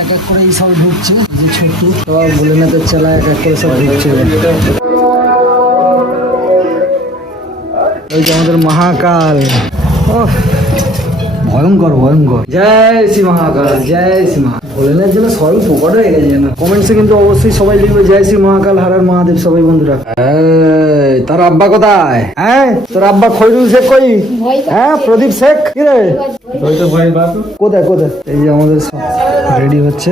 এক এক করে এই সব ঢুকছে, যে ছোট্ট ভোলেনাথের চেলা এক এক করে সব ঢুকছে। এই যে আমাদের মহাকাল, ভয়ঙ্কর ভয়ঙ্কর। জয় শ্রী মহাকাল, জয় শ্রী মহা। ভোলেনাথের জন্য সবাই প্রকট হয়ে গেছে না। কমেন্টসে কিন্তু অবশ্যই সবাই লিখবে জয় শ্রী মহাকাল, হারার মহাদেব। সবাই বন্ধুরা, তার আব্বা কোথায়? হ্যাঁ, তোর আব্বা খৈরুল শেখ কই? হ্যাঁ, প্রদীপ শেখ কি রে? কোথায় কোথায়? এই যে আমাদের রেডি হচ্ছে।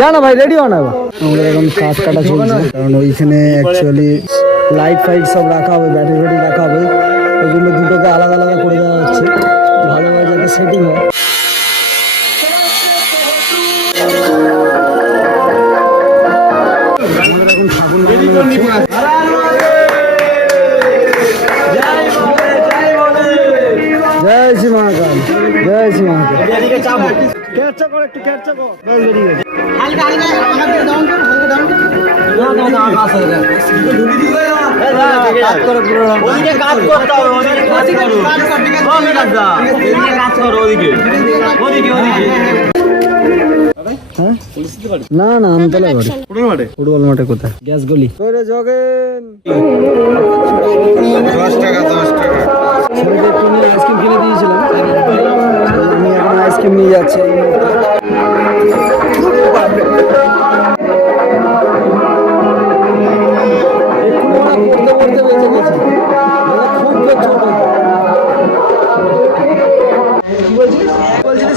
জানো ভাই, রেডি হও না। আমাদের এখন কাঠ কাটা চলছে, কারণ ওইখানে অ্যাকচুয়ালি লাইট ফাইট সব রাখা হবে, ব্যাটারি ফ্যাটারি রাখা হবে। ওই জন্য দুটোকে আলাদা আলাদা করে দেওয়া হচ্ছে, ভালোভাবে যাতে সেটিং হয়। আমাদের এখন ঠাকুর জয় শ্রী মহাকাল, জয় শ্রী মহাকাল। ক্যাচা কর, একটু ক্যাচা কর। না না, আমতলা বাড়ি। ফুটবল মাঠে কোথায়? গ্যাস গলি জগেন। 10 টাকা 10 টাকা। ছেলেকে একটু নিয়ে আইসক্রিম কিনে দিয়েছিলাম, আমি এখন আইসক্রিম নিয়ে যাচ্ছি।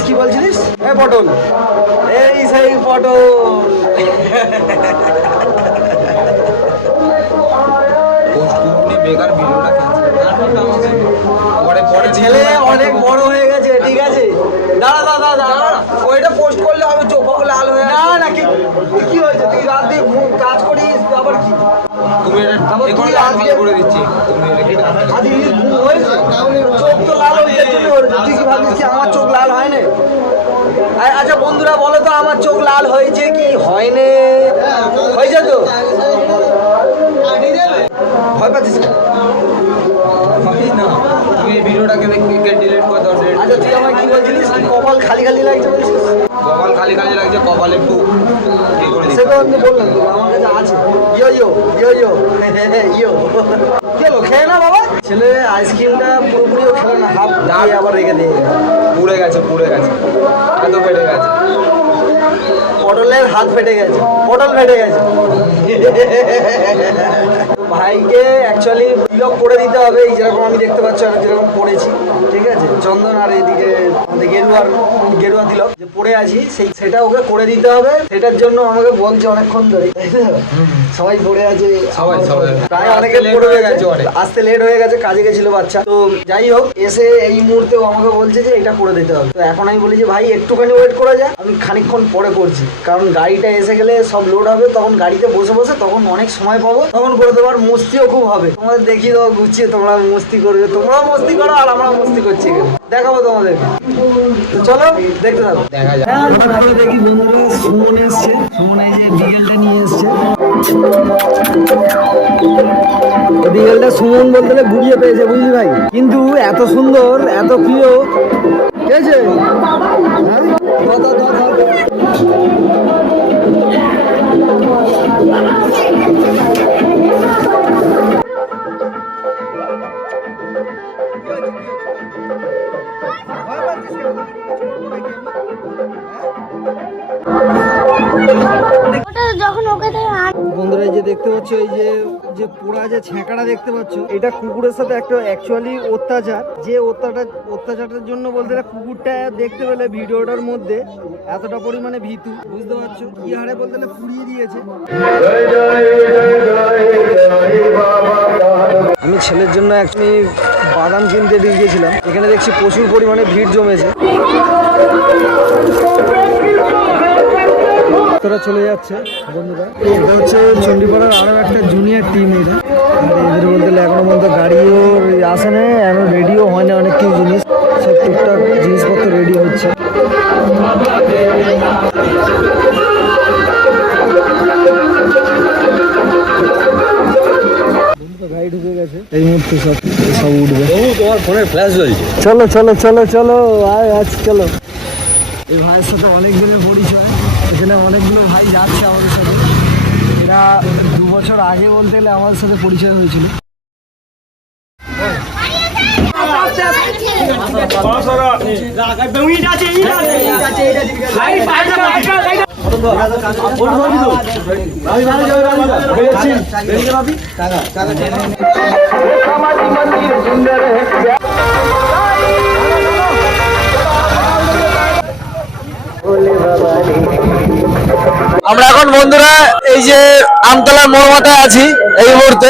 কি বলছিলিস? পটল, এই সেই পটল। ছেলে অনেক বড় হয়ে গেছে, ঠিক আছে? দাঁড়া দাদা দাদা, ওইটা পোস্ট করলে হবে, চোখ লাল হয়ে। না না, কি হয়েছে? তুই রাত দিয়ে কাজ করিস, আবার কি? চোখ তো লাল হয়ে যাচ্ছে, তুই কি ভাবিস আমার চোখ লাল হয় না? আচ্ছা বন্ধুরা বলো তো, আমার চোখ লাল হয়েছে কি হয়নি? হয়েছে তো? ভয় পাচ্ছিস না? তুই ভিডিওটাকে ডিলিট করে দাও। আচ্ছা তুই আমার কি বলছিলিস? কপাল খালি খালি লাগছে বলছিস? কপাল খালি খালি লাগছে, কপাল একটু সে তো আমি বললাম তো, আমার কাছে আছে। ইয়ো ইয়ো ইয়ো ইয়ো ইয়ো চলো খেয়ে না বাবা। ছেলে আইসক্রিমটা পুরোপুরিও খেলো না, হাফ দিয়ে আবার রেখে দিয়ে পুড়ে গেছে, এত ফেটে গেছে। পটলের হাত ফেটে গেছে, পটল ফেটে গেছে। ভাইকে অ্যাকচুয়ালি ব্লগ করে দিতে হবে, এই যেরকম আমি দেখতে পাচ্ছি, আমি যেরকম পড়েছি, ঠিক আছে? চন্দন আর এইদিকে আমাদের গেরুয়া দিল যে পড়ে আছি, সেটা ওকে করে দিতে হবে। সেটার জন্য আমাকে বলছে অনেকক্ষণ ধরে, সবাই পড়ে আছে, প্রায় অনেকে পড়ে গেছে, আসতে লেট হয়ে গেছে, কাজে গেছিল বাচ্চা। তো যাই হোক, এসে এই মুহূর্তে আমাকে বলছে যে এটা করে দিতে হবে। তো এখন আমি বলি যে ভাই একটুখানি ওয়েট করা যায়, আমি খানিকক্ষণ পরে করছি, কারণ গাড়িটা এসে গেলে সব লোড হবে, তখন গাড়িতে বসে বসে তখন অনেক সময় পাবো, তখন করে দেবো। আর মস্তিও খুব হবে, তোমাদের দেখিয়ে দেবো গুছিয়ে, তোমরা মস্তি করবে, তোমরাও মস্তি করো আর আমরা মস্তি করছি, দেখাবো তোমাদেরকে। চলো দেখতে থাকো। দেখা যায় দেখি বন্ধুরা, সুমন এসছে, সুমন এই যে বিকেলটা নিয়ে এসছে। বিকেলটা সুমন বলতে ঘুরিয়ে পেয়েছে, বুঝলি ভাই? কিন্তু এত সুন্দর, এত প্রিয়, ঠিক আছে? বন্ধুরা এই যে দেখতে পাচ্ছ, এই যে পোড়া যে ছ্যাঁকাটা দেখতে পাচ্ছ, এটা কুকুরের সাথে একটা অ্যাকচুয়ালি অত্যাচার। যে অত্যাচারটার জন্য বলতে কুকুরটা দেখতে পেলে ভিডিওটার মধ্যে এতটা পরিমাণে ভীতু, বুঝতে পারছো? কি হারে বলতে পুড়িয়ে দিয়েছে। আমি ছেলের জন্য অ্যাকচুয়ালি বাদাম কিনতে দিয়ে গিয়েছিলাম, এখানে দেখছি প্রচুর পরিমাণে ভিড় জমেছে। তোরা চলে যাচ্ছে বন্ধুরা, এটা হচ্ছে চণ্ডীপাড়ার আরো একটা জুনিয়র টিম। এটা এদের বলতে এখনো পর্যন্ত গাড়িও আসে না, এখনো রেডিও হয় না হচ্ছে। গাড়ি ঢুকে গেছে এই মুহূর্তে, সব উঠবে। তোমার ফোনের ফ্ল্যাশ জ্বলছে। চলো চলো চলো চলো, আয় আজ চলো। এই ভাইয়ের সাথে অনেক দিনের পরিচয়, এখানে অনেকগুলো ভাই যাচ্ছে আমাদের সাথে। এরা 2 বছর আগে বলতে গেলে আমাদের সাথে পরিচয় হয়েছিল। আমরা এখন বন্ধুরা এই যে আমতলা মোড় মাথায় আছি এই মুহূর্তে।